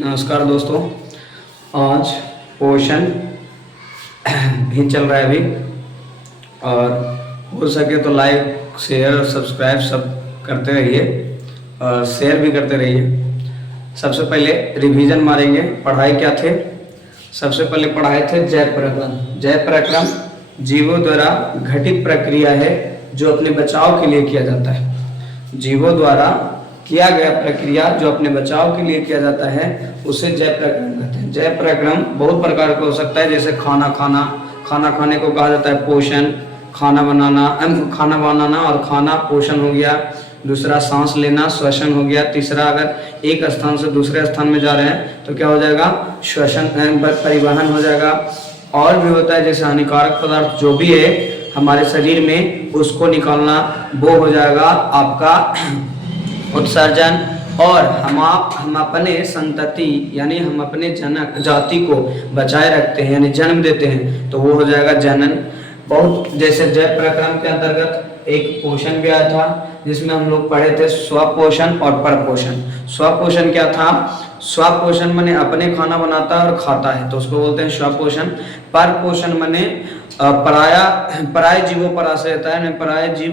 नमस्कार दोस्तों। आज पोषण भी चल रहा है अभी, और हो सके तो लाइक शेयर और सब्सक्राइब सब करते रहिए और शेयर भी करते रहिए। सबसे पहले रिवीजन मारेंगे, पढ़ाई क्या थे। सबसे पहले पढ़ाए थे जय पराक्रम। जय पराक्रम जीवों द्वारा घटित प्रक्रिया है जो अपने बचाव के लिए किया जाता है। जीवों द्वारा किया गया प्रक्रिया जो अपने बचाव के लिए किया जाता है उसे जय पराक्रम कहते हैं। जय पराक्रम बहुत प्रकार का हो सकता है, जैसे खाना खाने को कहा जाता है पोषण। खाना बनाना और खाना पोषण हो गया। दूसरा सांस लेना श्वसन हो गया। तीसरा अगर एक स्थान से दूसरे स्थान में जा रहे हैं तो क्या हो जाएगा, श्वसन परिवहन हो जाएगा। और भी होता है जैसे हानिकारक पदार्थ जो भी है हमारे शरीर में उसको निकालना, वो हो जाएगा आपका उत्सर्जन। और हम अपने संतति यानी हम अपने जनक जाति को बचाए रखते हैं यानी जन्म देते हैं, तो वो हो जाएगा जनन। बहुत जैसे जय पराक्रम के अंतर्गत एक पोषण भी आया था जिसमें हम लोग पढ़े थे स्वपोषण और परपोषण। स्वपोषण क्या था? स्वपोषण माने अपने खाना बनाता है और खाता है तो उसको बोलते हैं स्वपोषण। परपोषण माने पराय जीवों पर आश्रय रहता है, पराय जीव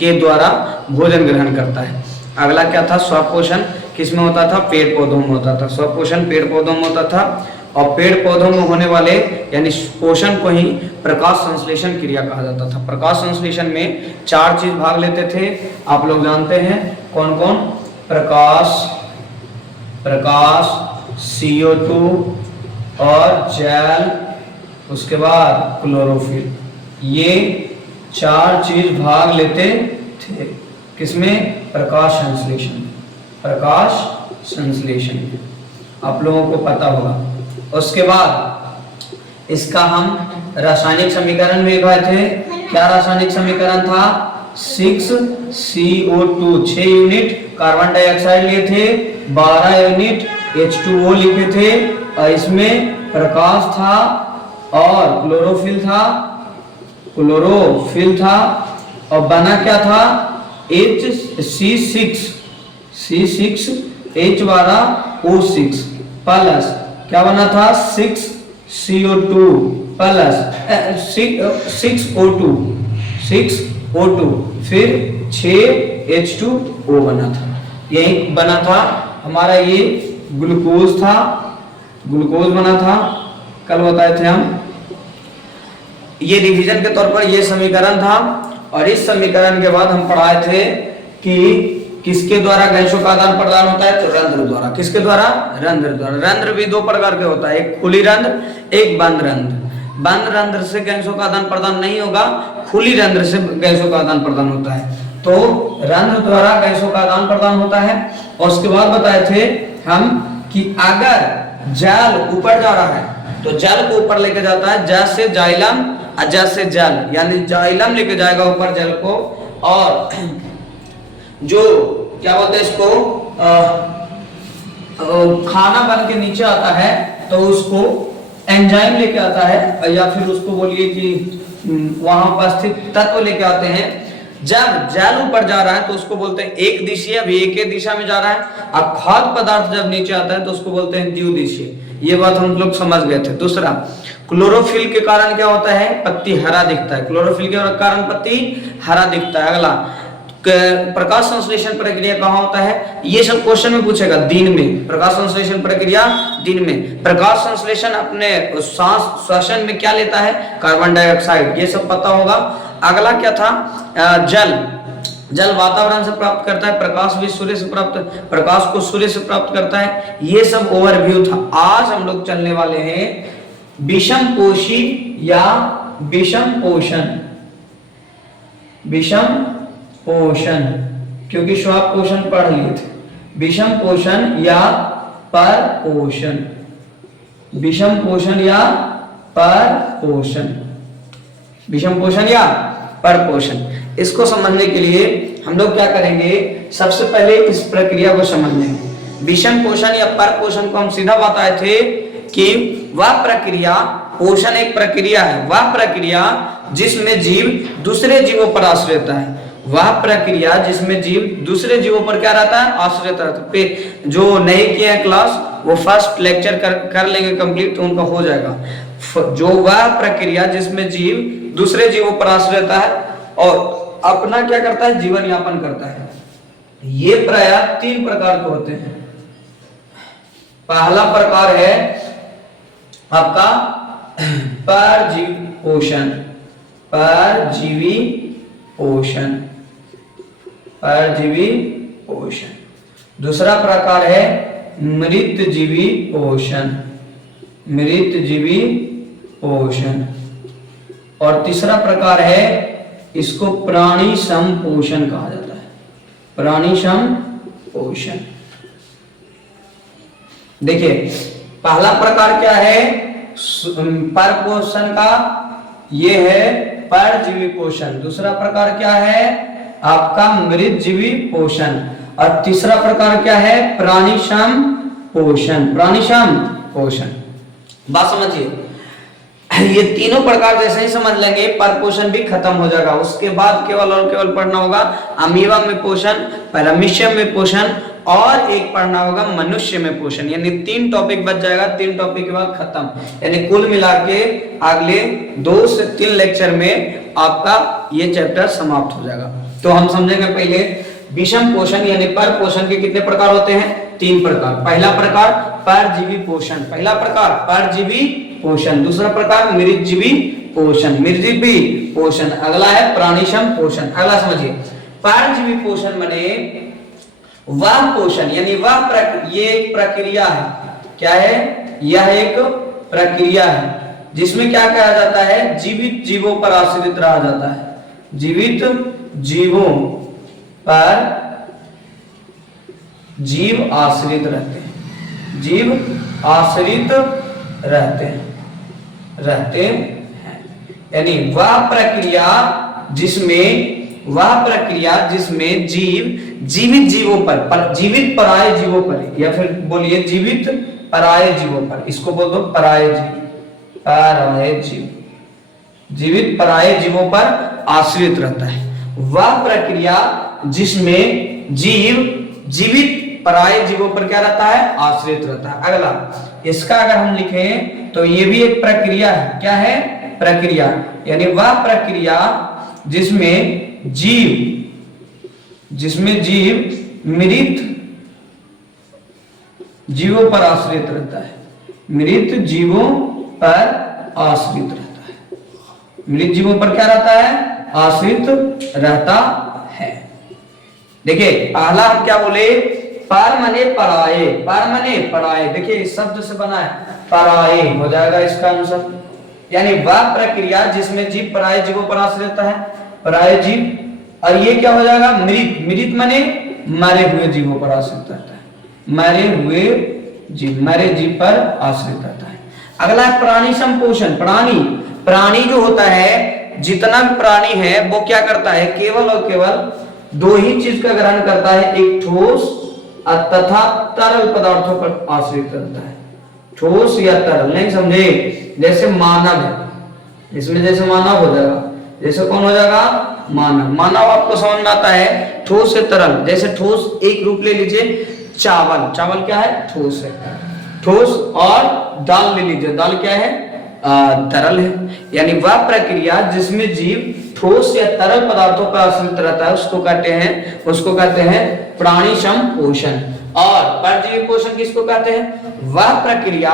के द्वारा भोजन ग्रहण करता है। अगला क्या था? स्वपोषण किसमें होता था? पेड़ पौधों में होता था। स्वपोषण पेड़ पौधों में होता था, और पेड़ पौधों में होने वाले यानी पोषण को ही प्रकाश संश्लेषण क्रिया कहा जाता था। प्रकाश संश्लेषण में 4 चीज भाग लेते थे, आप लोग जानते हैं कौन कौन? प्रकाश CO2 और जल, उसके बाद क्लोरोफिल। ये 4 चीज भाग लेते थे किसमें? प्रकाश संश्लेषण आप लोगों को पता होगा। उसके बाद इसका हम रासायनिक समीकरण में लिखे थे। क्या रासायनिक समीकरण था? 6CO2 6 यूनिट कार्बन डाइऑक्साइड लिए थे, 12 यूनिट H2O लिखे थे, और इसमें प्रकाश था और क्लोरोफिल था और बना क्या था? C6H12O6 प्लस क्या बना था? 6CO2 प्लस 6O2 फिर 6H2O बना था। यही बना था हमारा, ये ग्लूकोज बना था, कल बताए थे हम। ये रिवीजन के तौर पर ये समीकरण था। और इस समीकरण के बाद हम पढ़ाए थे कि किसके द्वारा गैसों का आदान प्रदान होता है? तो रंध्र द्वारा। किसके द्वारा? रंध्र द्वारा। रंध्र भी 2 प्रकार के होता है, एक खुली रंध्र, एक बंद रंध्र। बंद रंध्र से गैसों का आदान प्रदान नहीं होगा, खुली रंध्र से गैसों का आदान प्रदान होता है। तो रंध्र द्वारा गैसों का आदान प्रदान होता है। और उसके बाद बताए थे हम कि अगर जल ऊपर जा रहा है तो जल को ऊपर लेके जाता है, जल से जाइलम, अजल से जल, यानी जाइलम लेके जाएगा ऊपर जल को, और जो क्या बोलते हैं इसको, खाना बन के नीचे आता है तो उसको एंजाइम लेके आता है, या फिर उसको बोलिए कि वहां उपस्थित तत्व लेके आते हैं। जब जल ऊपर जा रहा है तो उसको बोलते हैं एक दिशीय, अभी एक ही दिशा में जा रहा है। और खाद्य पदार्थ जब नीचे आता है तो उसको बोलते हैं द्विदिशीय। ये बात हम लोग समझ गए थे। दूसरा, क्लोरोफिल के कारण क्या होता है? पत्ती हरा दिखता है। क्लोरोफिल के कारण पत्ती हरा दिखता है। अगला, प्रकाश संश्लेषण प्रक्रिया कहाँ होता है? ये सब क्वेश्चन में पूछेगा। दिन में प्रकाश संश्लेषण प्रक्रिया दिन में। प्रकाश संश्लेषण अपने श्वसन में क्या लेता है? Carbon dioxide. ये सब पता होगा। अगला क्या था? जल वातावरण से प्राप्त करता है, प्रकाश भी प्रकाश को सूर्य से प्राप्त करता है। ये सब ओवरव्यू था। आज हम लोग चलने वाले हैं विषमपोषी या विषम पोषण, क्योंकि श्वाप पोषण पढ़ लिए थे। विषम पोषण या परपोषण, विषम पोषण या परपोषण। इसको समझने के लिए हम लोग क्या करेंगे? सबसे पहले इस प्रक्रिया को समझेंगे। विषम पोषण या परपोषण को हम सीधा बताए थे कि वह प्रक्रिया, पोषण एक प्रक्रिया है, वह प्रक्रिया जिसमें जीव दूसरे जीवों पर आश्रित रहता है। वह प्रक्रिया जिसमें जीव दूसरे जीवों पर क्या रहता है? आश्रित रहता है। जो नहीं किए हैं क्लास वो फर्स्ट लेक्चर कर लेंगे कंप्लीट तो उनका हो जाएगा। जो वह प्रक्रिया जिसमें जीव दूसरे जीवों पर आश्रित रहता है और अपना क्या करता है, जीवन यापन करता है। ये प्रायः 3 प्रकार के होते हैं। पहला प्रकार है आपका परजीवी पोषण, परजीवी पोषण, परजीवी पोषण। दूसरा प्रकार है मृतजीवी पोषण, मृतजीवी पोषण। और तीसरा प्रकार है इसको प्राणी संपोषण कहा जाता है, प्राणी संपोषण। देखिए पहला प्रकार क्या है परपोषण का, ये है परजीवी पोषण। दूसरा प्रकार क्या है आपका मृतजीवी पोषण। और तीसरा प्रकार क्या है प्राणी संपोषण, प्राणी संपोषण। बात समझिए, ये तीनों प्रकार जैसे ही समझ लेंगे परपोषण भी खत्म हो जाएगा। उसके बाद केवल और केवल पढ़ना होगा अमीबा में पोषण, पैरामीशियम में पोषण और एक पढ़ना होगा मनुष्य में पोषण। यानी 3 टॉपिक बच जाएगा, 3 टॉपिक के बाद खत्म। यानी कुल मिला के अगले 2 से 3 लेक्चर में आपका ये चैप्टर समाप्त हो जाएगा। तो हम समझेंगे पहले विषम पोषण यानी पर पोषण के कितने प्रकार होते हैं, 3 प्रकार। पहला प्रकार परजीवी पोषण, पहला प्रकार परजीवी पोषण। दूसरा प्रकार मृतजीवी पोषण, मृतजीवी पोषण। अगला है प्राणी संपोषण। अगला समझिए परजीवी पोषण माने वह पोषण यानी वह ये एक प्रक्रिया है। क्या है, यह एक प्रक्रिया है जिसमें क्या कहा जाता है, जीवित जीवों पर आश्रित रहा जाता है। जीवित जीवों पर जीव आश्रित रहते हैं, जीव आश्रित रहते हैं। यानी वह प्रक्रिया जिसमें जीव जीवित जीवों पर जीवित पराये जीवों पर, या फिर बोलिए जीवित पराये जीवों पर, इसको बोल दो पराये जीव, पराये जीव, जीवित पराये जीवों पर आश्रित रहता है। वह प्रक्रिया जिसमें जीव जीवित पराये जीवों पर क्या रहता है, आश्रित रहता है। अगला इसका अगर हम लिखें तो ये भी एक प्रक्रिया है। क्या है, प्रक्रिया। यानी वह प्रक्रिया जिसमें जीव मृत जीवों पर आश्रित रहता है, मृत जीवों पर आश्रित रहता है, मृत जीवों पर क्या रहता है, आश्रित रहता है। देखिए पहला हम क्या बोले, पर मने पराये, पर मने पराये। देखिए इस शब्द से बना है पराये, हो जाएगा इसका आंसर। यानी वह प्रक्रिया जिसमें जीव पराये जीवों पर आश्रित रहता है, पराये जीव। और ये क्या हो जाएगा, मृत, मृत मने मरे हुए जीवों पर आश्रित रहता है, मरे हुए जीव, मरे जीव पर आश्रित रहता है। अगला है प्राणी संपोषण। प्राणी जो होता है, जितना भी प्राणी है वो क्या करता है, केवल और केवल 2 ही चीज का ग्रहण करता है, एक ठोस तथा तरल पदार्थों पर आश्रित रहता है। ठोस या तरल, नहीं समझे। जैसे मानव है, इसमें जैसे मानव हो जाएगा, जैसे कौन हो जाएगा, मानव। मानव आपको समझ में आता है, ठोस से तरल। जैसे ठोस एक रूप ले लीजिए, चावल, चावल क्या है, ठोस है, ठोस। और दाल ले लीजिए, दाल क्या है, तरल है। यानी वह प्रक्रिया जिसमें जीव ठोस या तरल पदार्थों पर आश्रित रहता है उसको कहते हैं प्राणी संपोषण। और परजीवी पोषण किसको कहते हैं, वह प्रक्रिया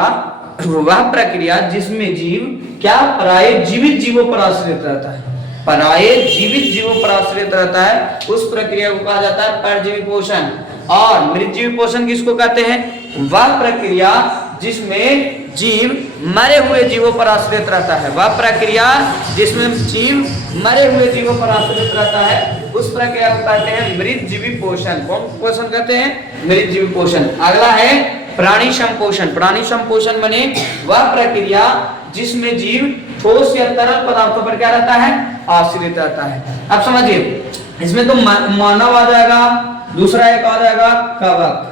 जिसमें जीव क्या, पराये जीवित जीवों पर आश्रित रहता है, पराये जीवित जीवों पर आश्रित रहता है, उस प्रक्रिया को कहा जाता है परजीवी पोषण। और मृतजीवी पोषण किसको कहते हैं, वह प्रक्रिया जिसमें जीव मरे हुए जीवों पर आश्रित रहता है, वह प्रक्रिया जिसमें जीव मरे हुए जीवों पर आश्रित रहता है, उस प्रक्रिया को कहते हैं मृतजीवी पोषण। कौन पोषण कहते हैं, मृतजीवी पोषण। अगला है प्राणी संपोषण। प्राणी संपोषण माने वह प्रक्रिया जिसमें जीव ठोस या तरल पदार्थों पर क्या रहता है, आश्रित रहता है। अब समझिए, इसमें तो मानव आ जाएगा, दूसरा एक आ जाएगा कवक।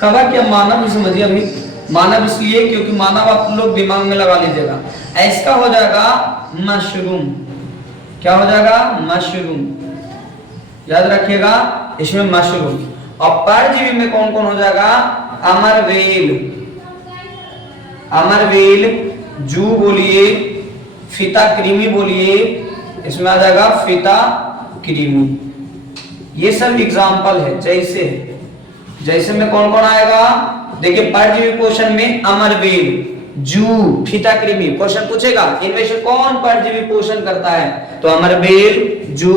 कवक या मानव भी समझिए। अभी मानव इसलिए क्योंकि मानव आप लोग दिमाग में लगा लीजिएगा। इसका हो जाएगा मशरूम। क्या हो जाएगा, मशरूम, याद रखिएगा, इसमें मशरूम। और परजीवी में कौन कौन हो जाएगा, अमरवेल, अमरवेल, जू बोलिए, फीता कृमि बोलिए, इसमें आ जाएगा फीता कृमि। ये सब एग्जाम्पल है। जैसे में कौन कौन आएगा, देखिए परजीवी पोषण में अमरवेल, जू, फीता कृमि। क्वेश्चन पूछेगा इनमें से कौन परजीवी पोषण करता है, तो अमरवेल, जू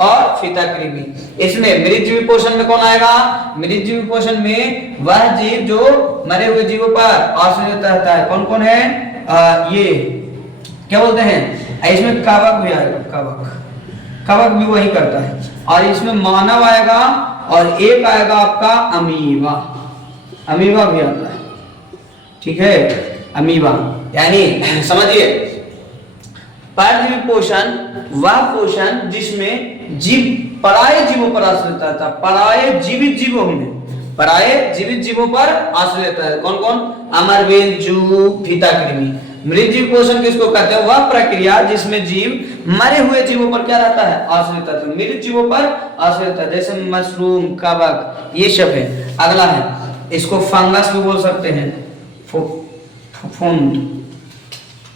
और फीता कृमि। इसमें मृतजीवी पोषण में कौन आएगा, मृतजीवी पोषण में वह जीव जो मरे हुए जीवों पर आश्रित रहता है। कौन कौन है, ये क्या बोलते हैं, इसमें कवक भी आएगा, कवक भी वही करता है। और इसमें मानव आएगा और एक आएगा आपका अमीबा, अमीबा भी आता है, ठीक है, अमीबा। यानी समझिए परजीवी पोषण वह पोषण जिसमें जीव पराये जीवों पर आश्रित रहता है, पराये जीवित जीवों में, पराये जीवित जीवों पर आश्रित रहता है। कौन कौन, अमरवेल, जू, फीता कृमि। मृतजीव पोषण किसको कहते हैं, वह प्रक्रिया जिसमें जीव मरे हुए जीवों पर क्या रहता है, आश्रित रहता है, मृत जीवों पर आश्रित रहता है, जैसे मशरूम, कवक, ये सब है। अगला है, इसको फंगस भी बोल सकते हैं,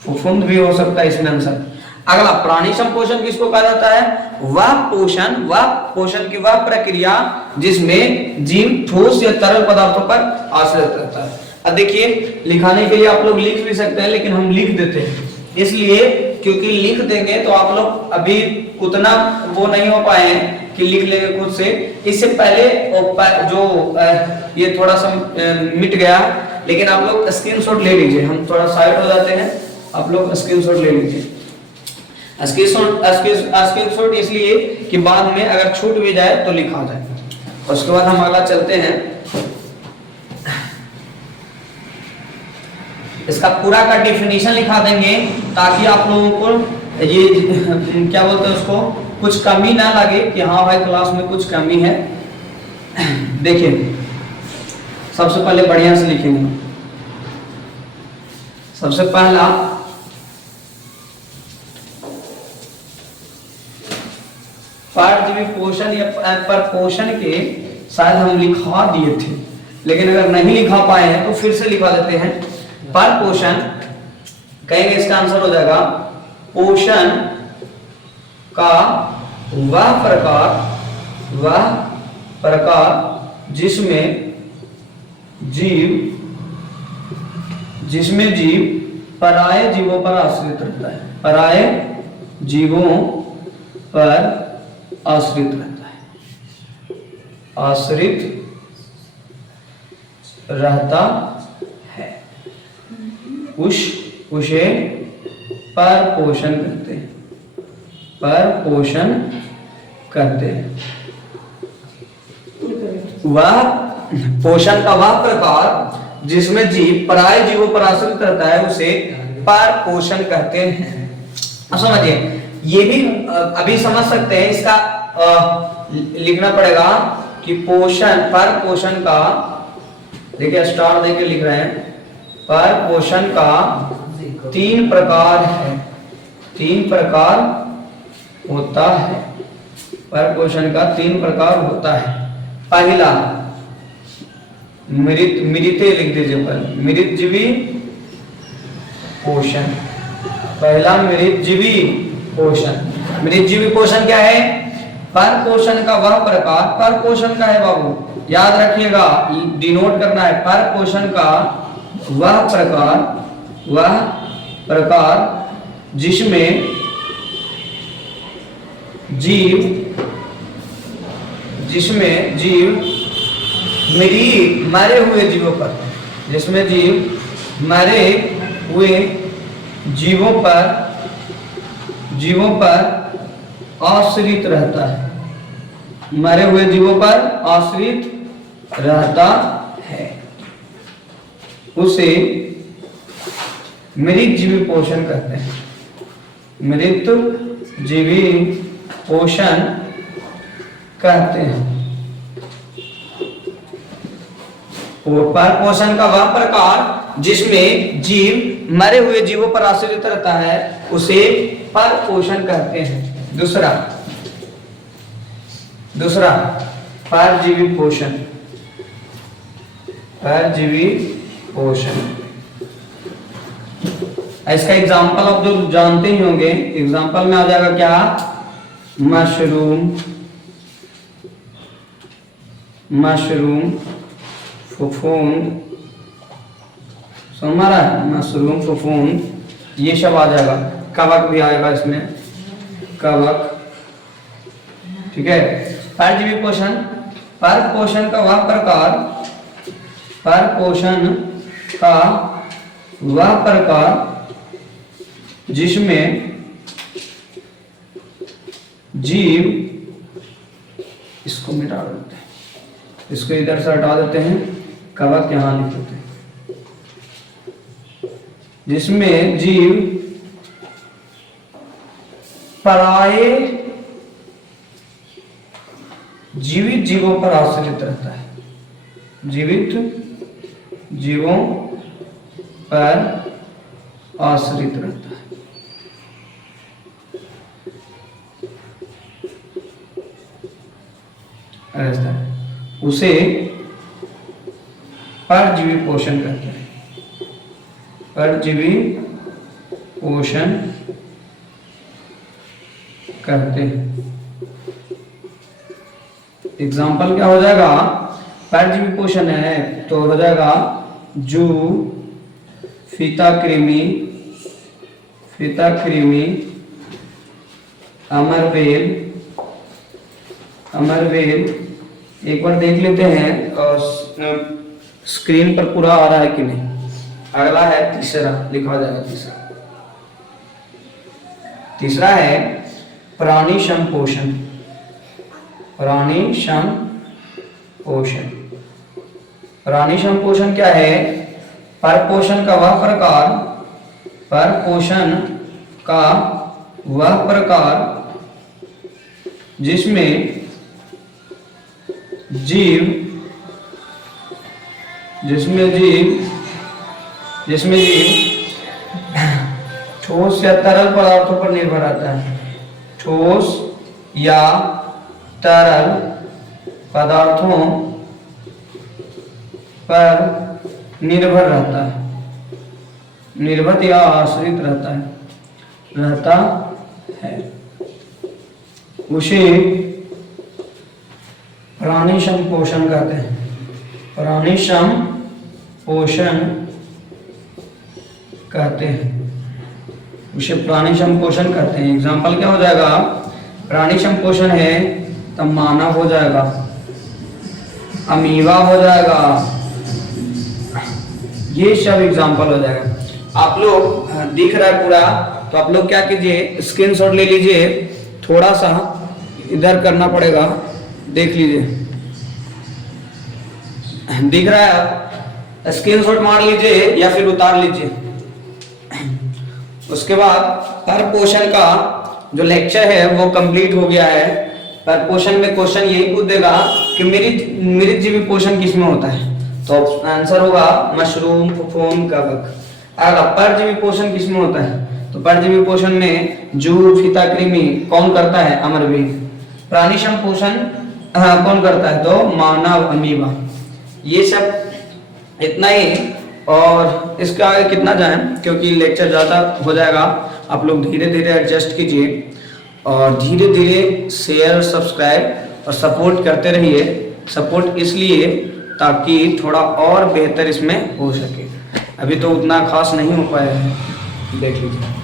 फुफुंद भी हो सकता है इसमें आंसर। अगला प्राणी संपोषण किसको कहा जाता है, वह पोषण की वह प्रक्रिया जिसमें जीव ठोस या तरल पदार्थों पर आश्रित रहता है। अब देखिए लिखाने के लिए आप लोग लिख भी सकते हैं, लेकिन हम लिख देते हैं इसलिए क्योंकि लिख देंगे तो आप लोग अभी उतना वो नहीं हो पाए हैं कि लिख लेंगे खुद से। इससे पहले जो ये थोड़ा सा मिट गया, लेकिन आप लोग स्क्रीनशॉट ले लीजिए। हम थोड़ा साइड हो जाते हैं, आप लोग स्क्रीनशॉट ले लीजिए। स्क्रीनशॉट इसलिए कि बाद में अगर छूट भी जाए तो लिखा जाए। उसके बाद हम अगला चलते हैं, इसका पूरा का डेफिनेशन लिखा देंगे ताकि आप लोगों को ये क्या बोलते हैं उसको, कुछ कमी ना लगे कि हाँ भाई क्लास में कुछ कमी है। देखिए सबसे पहले बढ़िया से लिखेंगे। सबसे पहला परजीवी पोषण या परपोषण के शायद हम लिखा दिए थे, लेकिन अगर नहीं लिखा पाए हैं तो फिर से लिखा देते हैं। परपोषण कहेंगे, इसका आंसर हो जाएगा पोषण का वह प्रकार जिसमें जीव पराये जीवों पर आश्रित रहता है, पराये जीवों पर आश्रित रहता है, आश्रित रहता है, उसे परपोषण कहते हैं, परपोषण कहते हैं। वह पोषण का वह प्रकार जिसमें जीव पराये जीवों पर आश्रित रहता है उसे परपोषण कहते हैं। अब समझिए, ये भी अभी समझ सकते हैं, इसका लिखना पड़ेगा कि पोषण परपोषण का, देखिए स्टार देके लिख रहे हैं, परपोषण का 3 प्रकार है, 3 प्रकार होता है, परपोषण का 3 प्रकार होता है। पहला मृते लिख दीजिए, पर मृतजीवी पोषण, पहला मृतजीवी पोषण। मृतजीवी पोषण क्या है, परपोषण का वह प्रकार, परपोषण का है बाबू, याद रखिएगा, डिनोट करना है, परपोषण का वह प्रकार जिसमें जीव मरे हुए जीवों पर, जिसमें जीव मरे हुए जीवों पर आश्रित रहता है, मरे हुए जीवों पर आश्रित रहता है, उसे मृतजीवी पोषण कहते हैं, मृतजीवी पोषण कहते हैं। परपोषण का वह प्रकार जिसमें जीव मरे हुए जीवों पर आश्रित रहता है उसे परपोषण कहते हैं। दूसरा परजीवी पोषण, परजीवी पोषण इसका एग्जाम्पल आप जो जानते ही होंगे, एग्जाम्पल में आ जाएगा क्या, मशरूम, मशरूम, फफूंद, समझ रहा है, मशरूम, फफूंद, ये सब आ जाएगा। कवक भी आएगा इसमें, कवक, ठीक है। परजीवी पोषण, पर पोषण का वह प्रकार, पर पोषण का वह प्रकार जिसमें जीव, इसको मिटा देते हैं, इसको इधर से हटा देते हैं, कवक यहां लिख देते हैं, जिसमें जीव पराये जीवित जीवों पर आश्रित रहता है, जीवित जीवों पर आश्रित रहता है। ऐसा उसे परजीवी पोषण कहते हैं, परजीवी पोषण कहते हैं। एग्जाम्पल क्या हो जाएगा, परजीवी पोषण है तो हो जाएगा जू, फीता कृमि, फीता कृमि, अमरबेल, अमरबेल। एक बार देख लेते हैं और स्क्रीन पर पूरा आ रहा है कि नहीं। अगला है तीसरा, लिखा जाएगा तीसरा। तीसरा है प्राणी संपोषण, प्राणी संपोषण। प्राणी संपोषण क्या है, परपोषण का वह प्रकार, परपोषण का वह प्रकार जिसमें जीव, जिसमें जीव ठोस या तरल पदार्थों पर निर्भर रहता है, ठोस या तरल पदार्थों पर निर्भर रहता है, निर्भर या आश्रित रहता है, उसे प्राणी संपोषण कहते हैं, प्राणी संपोषण कहते हैं, उसे प्राणी संपोषण कहते हैं। एग्जाम्पल क्या हो जाएगा, प्राणी संपोषण है तो मानव हो जाएगा, अमीबा हो जाएगा, ये सब एग्जाम्पल हो जाएगा। आप लोग दिख रहा है पूरा, तो आप लोग क्या कीजिए, स्क्रीनशॉट ले लीजिए, थोड़ा सा इधर करना पड़ेगा, देख लीजिए, दिख रहा है, स्क्रीनशॉट मार लीजिए या फिर उतार लीजिए। उसके बाद परपोषण का जो लेक्चर है वो कंप्लीट हो गया है। परपोषण में क्वेश्चन यही पूछ देगा कि मृत जीवी पोषण किसमें होता है, तो आंसर होगा मशरूम, फफूंद, कवक। अगला परजीवी पोषण किसमें होता है, तो परजीवी पोषण में जू, फीता कृमि कौन करता है, अमरबेल। प्राणी संपोषण कौन करता है, तो मानव, अमीबा। ये सब इतना ही, और इसके आगे कितना जाए क्योंकि लेक्चर ज़्यादा हो जाएगा। आप लोग धीरे धीरे एडजस्ट कीजिए और धीरे धीरे शेयर, सब्सक्राइब और सपोर्ट करते रहिए। सपोर्ट इसलिए ताकि थोड़ा और बेहतर इसमें हो सके। अभी तो उतना खास नहीं हो पाया है, देख लीजिए।